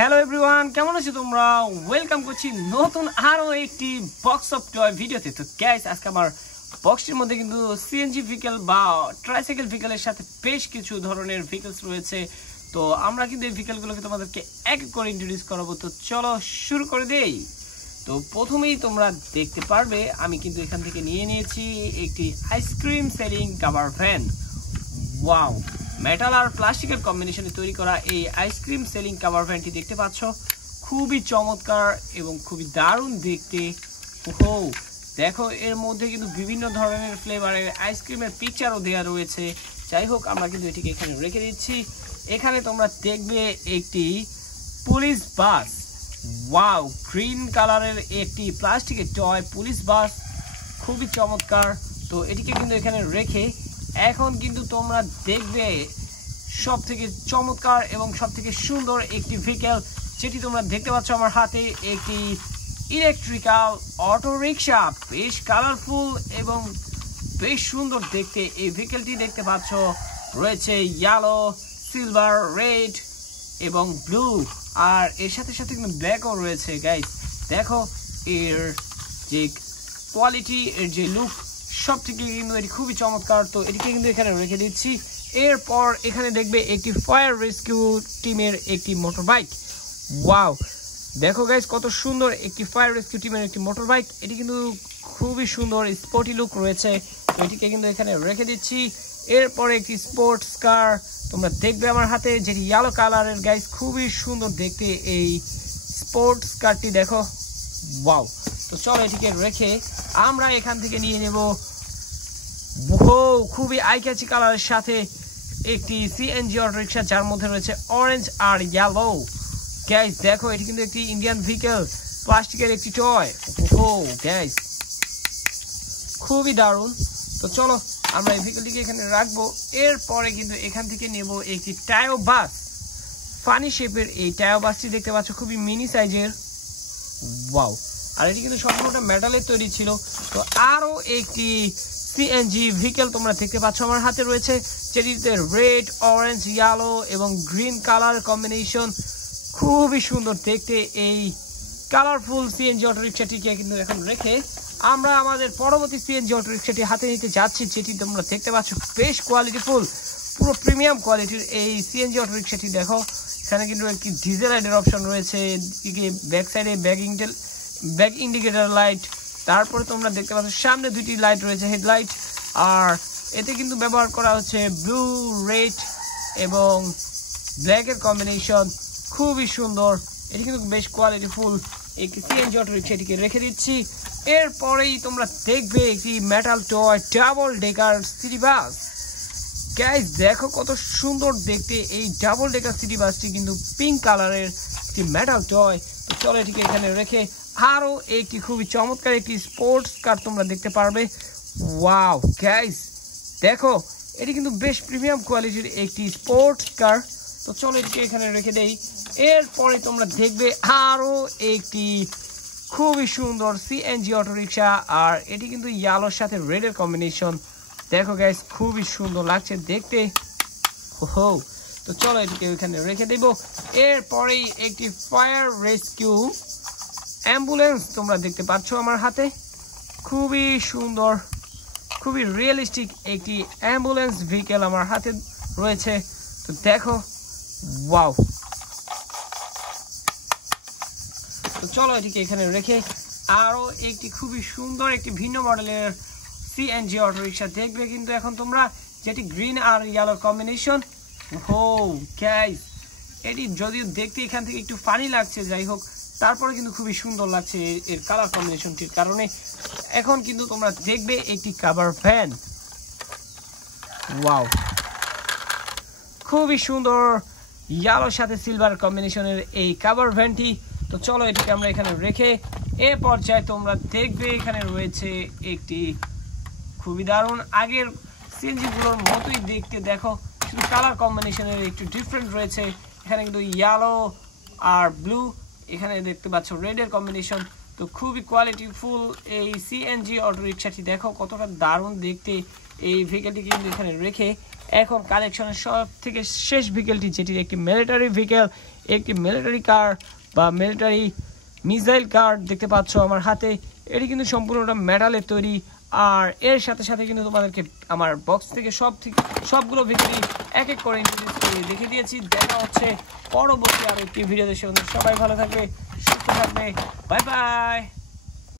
Hello everyone, কেমন আছো তোমরা? ওয়েলকাম করছি নতুন আরো একটি বক্স অফ টয় ভিডিওতে। তো গাইস, আজকে আমার বক্সটির মধ্যে কিন্তু সিএনজি ভেহিকল বা ট্রাইসাইকেল ভেহিকলের সাথে বেশ কিছু ধরনের ভেহিকলস রয়েছে। তো আমরা কিন্তু এই ভেহিকলগুলোকে তোমাদেরকে এক করে ইন্ট্রোডিউস করাবো। তো চলো শুরু করে দেই। তো প্রথমেই তোমরা দেখতে পারবে আমি কিন্তু এখান থেকে নিয়ে নিয়েছি একটি ice cream selling cover van. Wow, metal আর প্লাস্টিকের কম্বিনেশনে তৈরি করা এই আইসক্রিম সেলিং কাভার ভ্যানটি দেখতে পাচ্ছ, খুবই চমৎকার এবং খুবই দারুণ দেখতে। ওহো, দেখো এর মধ্যে কিন্তু বিভিন্ন ধরনের ফ্লেভারের আইসক্রিমের পিকচারও দেওয়া রয়েছে। যাই হোক, আমরা কিন্তু এটিকে এখানে রেখে দিচ্ছি। এখানে তোমরা দেখবে একটি পুলিশ বাস। ওয়াও, গ্রিন কালারের একটি প্লাস্টিকের টয় পুলিশ বাস, খুবই চমৎকার। তো এটিকে কিন্তু এখানে রেখে এখন কিন্তু তোমরা দেখবে সব থেকে চমৎকার এবং সব থেকে সুন্দর একটি ভেহিকল, যেটি তোমরা দেখতে পাচ্ছ আমার হাতে, একটি ইলেকট্রিক্যাল অটো রিক্সা। বেশ কালারফুল এবং বেশ সুন্দর দেখতে এই ভেহিকলটি দেখতে পাচ্ছ। রয়েছে ইয়েলো, সিলভার, রেড এবং ব্লু, আর এর সাথে সাথে কিন্তু ব্ল্যাকও রয়েছে। গাইস দেখো এর যে কোয়ালিটি, এর যে লুক, সব থেকে কিন্তু এটি খুবই চমৎকার। তো এটিকে কিন্তু এখানে রেখে দিচ্ছি। এরপর এখানে দেখবে একটি ফায়ার রেস্কিউ টিমের একটি মোটর বাইক। ওয়াও, দেখো গাইস কত সুন্দর একটি ফায়ার রেস্কিউ টিমের একটি মোটর বাইক। এটি কিন্তু খুবই সুন্দর স্পোর্টি লুক রয়েছে। তো এটিকে কিন্তু এখানে রেখে দিচ্ছি। এরপরে একটি স্পোর্টস কার তোমরা দেখবে আমার হাতে, যেটি ইয়েলো কালারের। গাইস খুবই সুন্দর দেখতে এই স্পোর্টস কারটি, দেখো। ওয়াও, তো চলো এটিকে রেখে আমরা এখান থেকে নিয়ে নেব খুবই আইক্যাচি কালারের সাথে একটি সিএনজি অটো রিক্সা, যার মধ্যে রয়েছে অরেঞ্জ আর ইয়েলো। গাইস দেখো এটি কিন্তু একটি ইন্ডিয়ান ভেহিকল, প্লাস্টিকের একটি টয়। গাইস খুবই দারুণ। তো চলো আমরা এই ভেহিকলটিকে এখানে রাখবো। এরপরে কিন্তু এখান থেকে নেব একটি টায়ো বাস, ফানি শেপের এই টায়ো বাসটি দেখতে পাচ্ছ, খুবই মিনি সাইজের। ওয়াও, আর এটি কিন্তু সম্পূর্ণটা মেটালের তৈরি ছিল। তো আরো একটি সিএনজি ভেহিকল তোমরা দেখতে পাচ্ছ আমার হাতে রয়েছে, যেটিতে রেড, অরেঞ্জ, ইয়েলো এবং গ্রিন কালার কম্বিনেশন। খুবই সুন্দর দেখতে এই কালারফুল সিএনজি অটো রিক্সাটিকে কিন্তু এখন রেখে আমরা আমাদের পরবর্তী সিএনজি অটো রিক্সাটি হাতে নিতে যাচ্ছি, যেটি তোমরা দেখতে পাচ্ছ বেশ কোয়ালিটিফুল, পুরো প্রিমিয়াম কোয়ালিটির এই সিএনজি অটো রিক্সাটি। দেখো এখানে কিন্তু একটি ডিজেল লাইটের অপশন রয়েছে, ব্যাক সাইডে ব্যাক ইন্ডিকেটর লাইট। তারপরে তোমরা দেখতে পাচ্ছ সামনে দুটি লাইট রয়েছে, হেডলাইট। আর এতে কিন্তু ব্যবহার করা হচ্ছে ব্লু, রেড এবং ব্ল্যাকের কম্বিনেশন। খুবই সুন্দর, এটি কিন্তু বেশ কোয়ালিটিফুল একটি সিএনজি অটো রিক্সা। এটিকে রেখে দিচ্ছি। এরপরেই তোমরা দেখবে একটি metal toy double decker city bus. Guys দেখো কত সুন্দর দেখতে এই ডাবল ডেকার সিটি বাসটি, কিন্তু পিঙ্ক কালারের একটি মেটাল টয়। তো চলো এটিকে এখানে রেখে আরো একটি খুবই চমৎকার একটি স্পোর্টস কার তোমরা দেখতে পারবে। ওয়াও গাইস দেখো এটি কিন্তু বেশ প্রিমিয়াম কোয়ালিটির একটি স্পোর্টস কার। তো চলো এটিকে এখানে রেখে দেই। এরপরে তোমরা দেখবে আরো একটি খুবই সুন্দর সিএনজি অটো রিক্সা, আর এটি কিন্তু ইয়েলোর সাথে রেডের কম্বিনেশন। দেখো গাইস খুবই সুন্দর লাগছে দেখতে। ওহো, তো চলো এটিকে এখানে রেখে দেব। এরপরেই একটি ফায়ার রেস্কিউ অ্যাম্বুলেন্স তোমরা দেখতে পাচ্ছ আমার হাতে, খুবই সুন্দর, খুবই রিয়েলিস্টিক একটি অ্যাম্বুলেন্স ভেহিকল আমার হাতে রয়েছে। তো দেখো, ওয়াও। তো চলো এটিকে এখানে রেখে আরো একটি খুবই সুন্দর একটি ভিন্ন মডেলের সিএনজি অটো রিক্সা দেখবে কিন্তু এখন তোমরা, যেটি গ্রিন আর ইয়েলো কম্বিনেশন। গাইস এটি যদিও দেখতে এখান থেকে একটু ফানি লাগছে, যাই হোক তারপরে কিন্তু খুবই সুন্দর লাগছে এর কালার কম্বিনেশনটির কারণে। এখন কিন্তু তোমরা দেখবে একটি কাভার ভ্যান। ওয়াও, খুবই সুন্দর ইয়েলোর সাথে সিলভার কম্বিনেশনের এই কাভার ভ্যানটি। তো চলো এটিকে আমরা এখানে রেখে এ পর্যায়ে তোমরা দেখবে এখানে রয়েছে একটি খুবই দারুণ আগের সিএনজি গুলোর মতোই দেখতে। দেখো শুধু কালার কম্বিনেশনের একটু ডিফারেন্ট রয়েছে। এখানে কিন্তু ইয়েলো আর ব্লু, এখানে দেখতে পাচ্ছ রেডের কম্বিনেশন। তো খুবই কোয়ালিটিফুল এই সিএনজি অটো রিক্সাটি, দেখো কতটা দারুণ দেখতে এই ভেহিকলটি কিন্তু এখানে রেখে এখন কালেকশনের সব থেকে শেষ ভেহিকেলটি, যেটি একটি মিলিটারি ভেহিকেল, একটি মিলিটারি কার বা মিলিটারি মিসাইল কার দেখতে পাচ্ছ আমার হাতে। এটি কিন্তু সম্পূর্ণটা মেটালের তৈরি। আর এর সাথে সাথে কিন্তু তোমাদেরকে আমার বক্স থেকে সবগুলো ভেহিকেলই এক এক করে ইন্ট্রোডিউস করে দেখিয়ে দিয়েছি। দেখা হচ্ছে পরবর্তী আরো একটি ভিডিওতে। সবাই ভালো থাকবে, সুস্থ থাকবে। Bye bye.